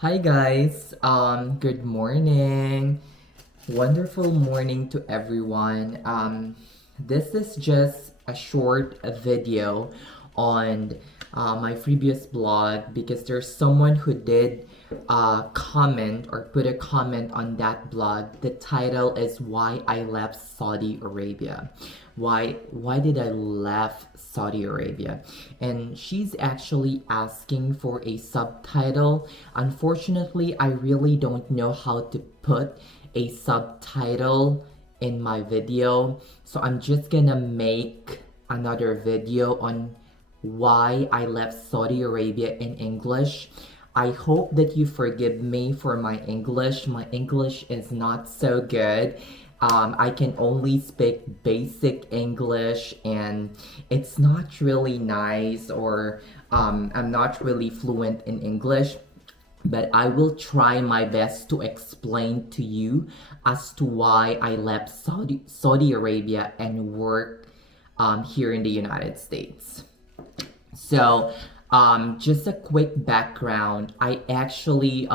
Hi guys, good morning. Wonderful morning to everyone. This is just a short video on my previous blog because there's someone who did comment or put a comment on that blog. The title is Why I Left Saudi Arabia. Why did I left Saudi Arabia? And she's actually asking for a subtitle. Unfortunately, I really don't know how to put a subtitle in my video. So I'm just gonna make another video on why I left Saudi Arabia in English. I hope that you forgive me for my English. My English is not so good. I can only speak basic English and it's not really nice, or I'm not really fluent in English, but I will try my best to explain to you as to why I left Saudi Arabia and work here in the United States. So, just a quick background. I actually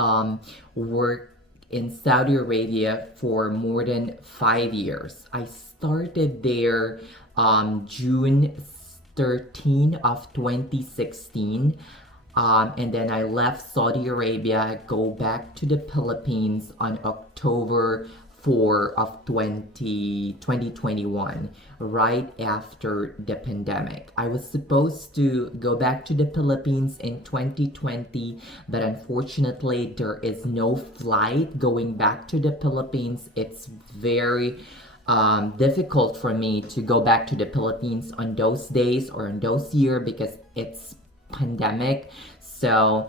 worked in Saudi Arabia for more than 5 years. I started there June 13 of 2016. And then I left Saudi Arabia, go back to the Philippines on October 4 of 2021, right after the pandemic. I was supposed to go back to the Philippines in 2020, but unfortunately, there is no flight going back to the Philippines. It's very difficult for me to go back to the Philippines on those days or on those years because it's pandemic. So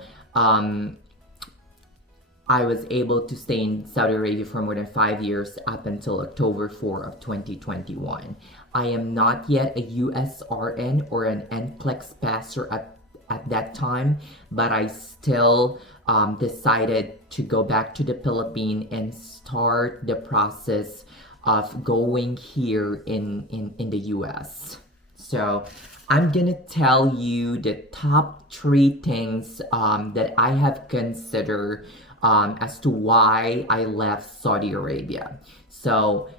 I was able to stay in Saudi Arabia for more than 5 years up until October 4 of 2021. I am not yet a USRN or an NCLEX passer at that time, but I still decided to go back to the Philippines and start the process of going here in the US. So I'm gonna tell you the top three things that I have considered as to why I left Saudi Arabia. So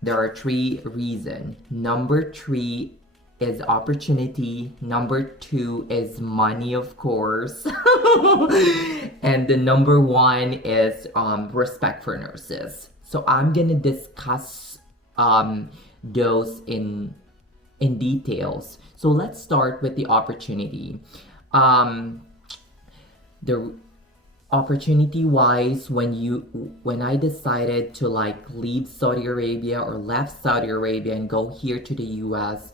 there are three reasons. Number three is opportunity. Number two is money, of course. And the number one is respect for nurses. So I'm gonna discuss those in details. So let's start with the opportunity. The opportunity wise, when I decided to like leave Saudi Arabia or left Saudi Arabia and go here to the US,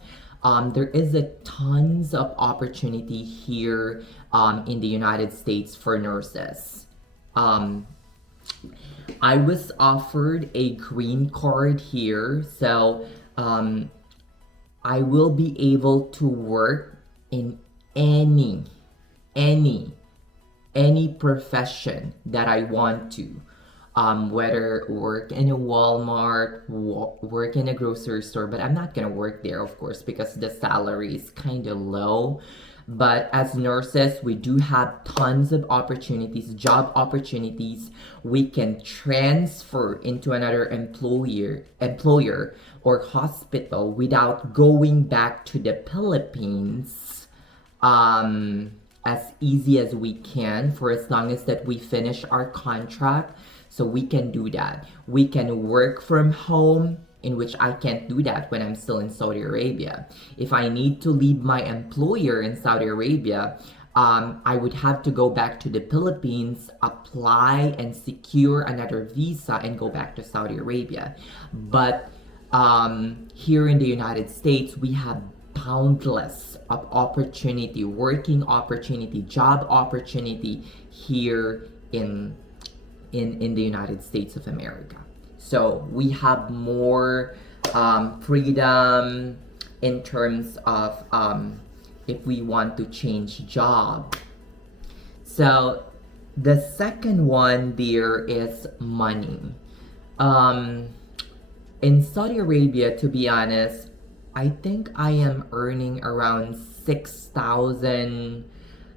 there is a tons of opportunity here in the United States for nurses. I was offered a green card here, so I will be able to work in any any any profession that I want to. Whether work in a Walmart, work in a grocery store, but I'm not gonna work there, of course, because the salary is kind of low. But as nurses, we do have tons of opportunities, job opportunities. We can transfer into another employer or hospital without going back to the Philippines as easy as we can for as long as that we finish our contract. So we can do that. We can work from home, in which I can't do that when I'm still in Saudi Arabia. If I need to leave my employer in Saudi Arabia, I would have to go back to the Philippines, apply and secure another visa, and go back to Saudi Arabia. But here in the United States, we have boundless of opportunity, working opportunity, job opportunity here in the United States of America. So we have more freedom in terms of if we want to change job. So the second one there is money. Um, in Saudi Arabia, to be honest, I think I am earning around 6,000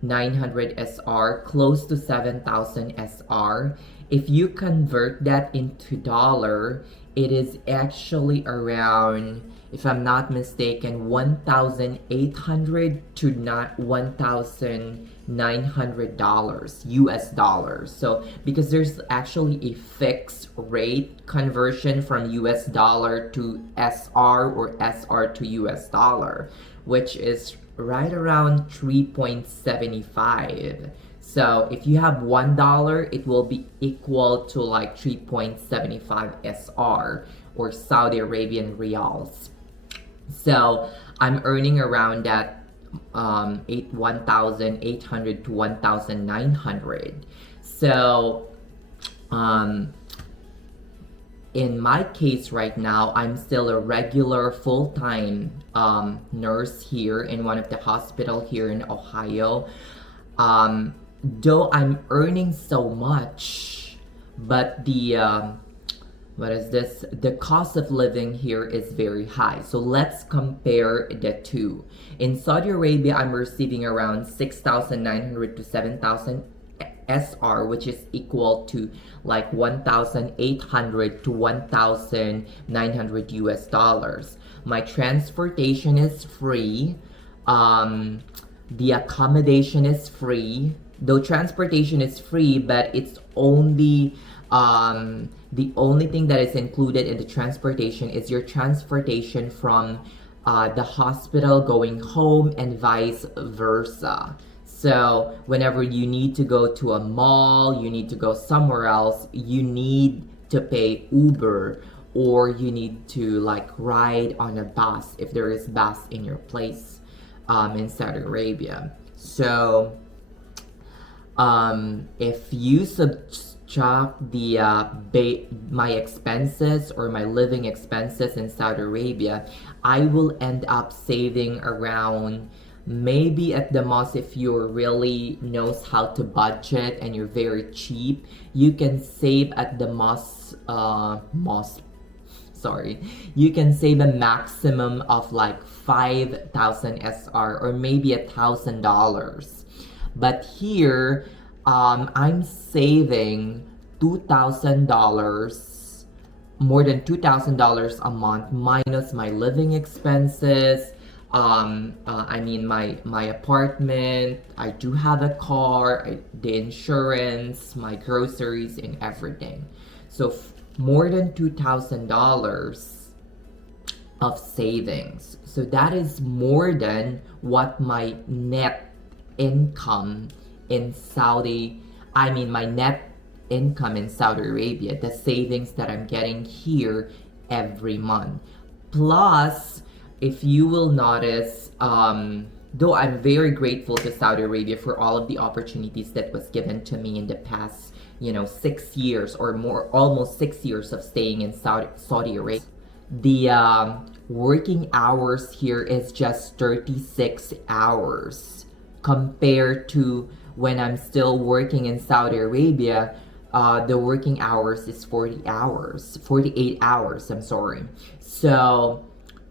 900 SR, close to 7,000 SR. If you convert that into dollar, it is actually around, if I'm not mistaken, 1,800 to not $1,900 US dollars. So because there's actually a fixed rate conversion from US dollar to SR or SR to US dollar, which is right around 3.75. So if you have $1, it will be equal to like 3.75 SR or Saudi Arabian Riyals. So I'm earning around that 1,800 to 1,900. So in my case right now, I'm still a regular full-time nurse here in one of the hospital here in Ohio. Though I'm earning so much, but what is this? The cost of living here is very high. So let's compare the two. In Saudi Arabia, I'm receiving around 6,900 to 7,000 SR, which is equal to like 1,800 to 1,900 US dollars. My transportation is free. The accommodation is free. Though transportation is free, but it's only the only thing that is included in the transportation is your transportation from the hospital going home and vice versa. So whenever you need to go to a mall, you need to go somewhere else, you need to pay Uber, or you need to like ride on a bus if there is bus in your place in Saudi Arabia. So if you subtract the my expenses or my living expenses in Saudi Arabia, I will end up saving around, maybe at the most, if you really knows how to budget and you're very cheap, you can save at the you can save a maximum of like 5,000 SR or maybe $1,000. But here, I'm saving $2,000, more than $2,000 a month minus my living expenses. I mean my apartment. I do have a car, the insurance, my groceries, and everything. So more than $2,000 of savings. So that is more than what my net income in my net income in Saudi Arabia, the savings that I'm getting here every month. Plus, if you will notice, though I'm very grateful to Saudi Arabia for all of the opportunities that was given to me in the past, 6 years or more, almost 6 years of staying in Saudi Arabia. The working hours here is just 36 hours compared to when I'm still working in Saudi Arabia. The working hours is 48 hours, I'm sorry. So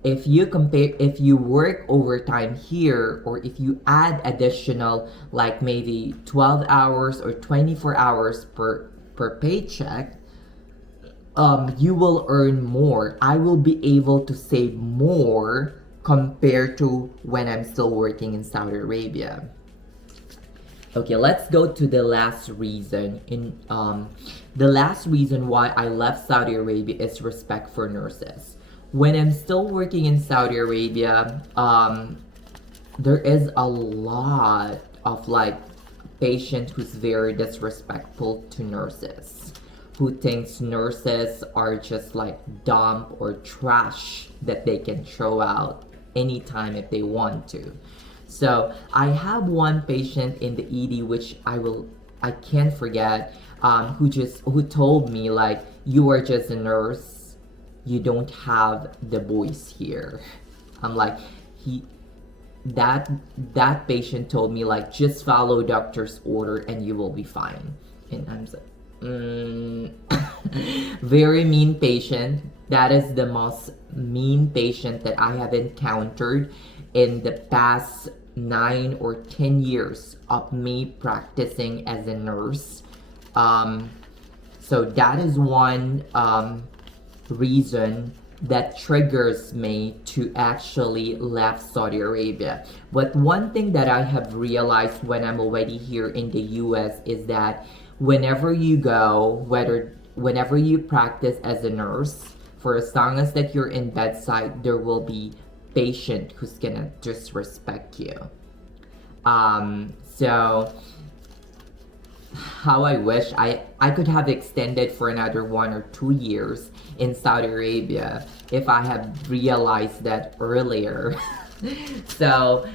if you work overtime here, or if you add additional like maybe 12 hours or 24 hours per paycheck, you will earn more. I will be able to save more compared to when I'm still working in Saudi Arabia. Okay, let's go to the last reason. The last reason why I left Saudi Arabia is respect for nurses. When I'm still working in Saudi Arabia, there is a lot of like patients who's very disrespectful to nurses, who thinks nurses are just like dump or trash that they can throw out anytime if they want to. So I have one patient in the ED which I can't forget, who told me like, you are just a nurse, you don't have the voice here. I'm like, that patient told me like, just follow doctor's order and you will be fine. And I'm like, very mean patient. That is the most mean patient that I have encountered in the past 9 or 10 years of me practicing as a nurse. Um, so that is one reason that triggers me to actually left Saudi Arabia. But one thing that I have realized when I'm already here in the US is that whenever you go, whenever you practice as a nurse, for as long as that you're in bedside, there will be patient who's gonna disrespect you. So how I wish I could have extended for another 1 or 2 years in Saudi Arabia if I had realized that earlier. So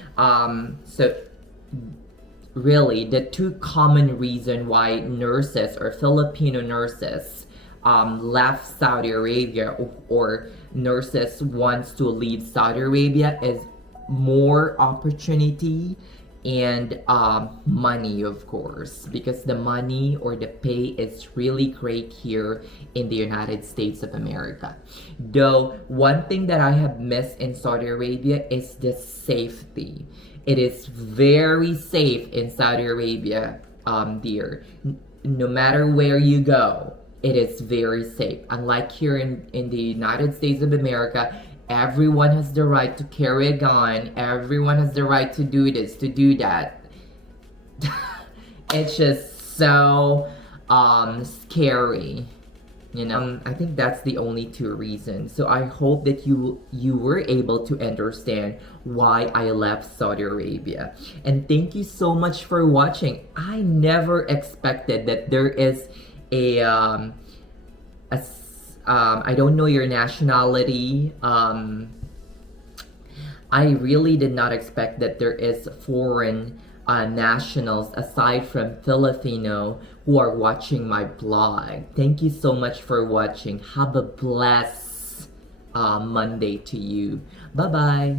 really, the two common reason why nurses or Filipino nurses left Saudi Arabia, or nurses wants to leave Saudi Arabia, is more opportunity and money, of course, because the money or the pay is really great here in the United States of America. Though one thing that I have missed in Saudi Arabia is the safety. It is very safe in Saudi Arabia, dear. No matter where you go, it is very safe. Unlike here in the United States of America, everyone has the right to carry a gun. Everyone has the right to do this, to do that. It's just so scary. I think that's the only two reasons. So I hope that you were able to understand why I left Saudi Arabia. And thank you so much for watching. I never expected that there is I don't know your nationality. I really did not expect that there is foreign nationals aside from Filipino who are watching my blog. Thank you so much for watching. Have a blessed Monday to you. Bye bye.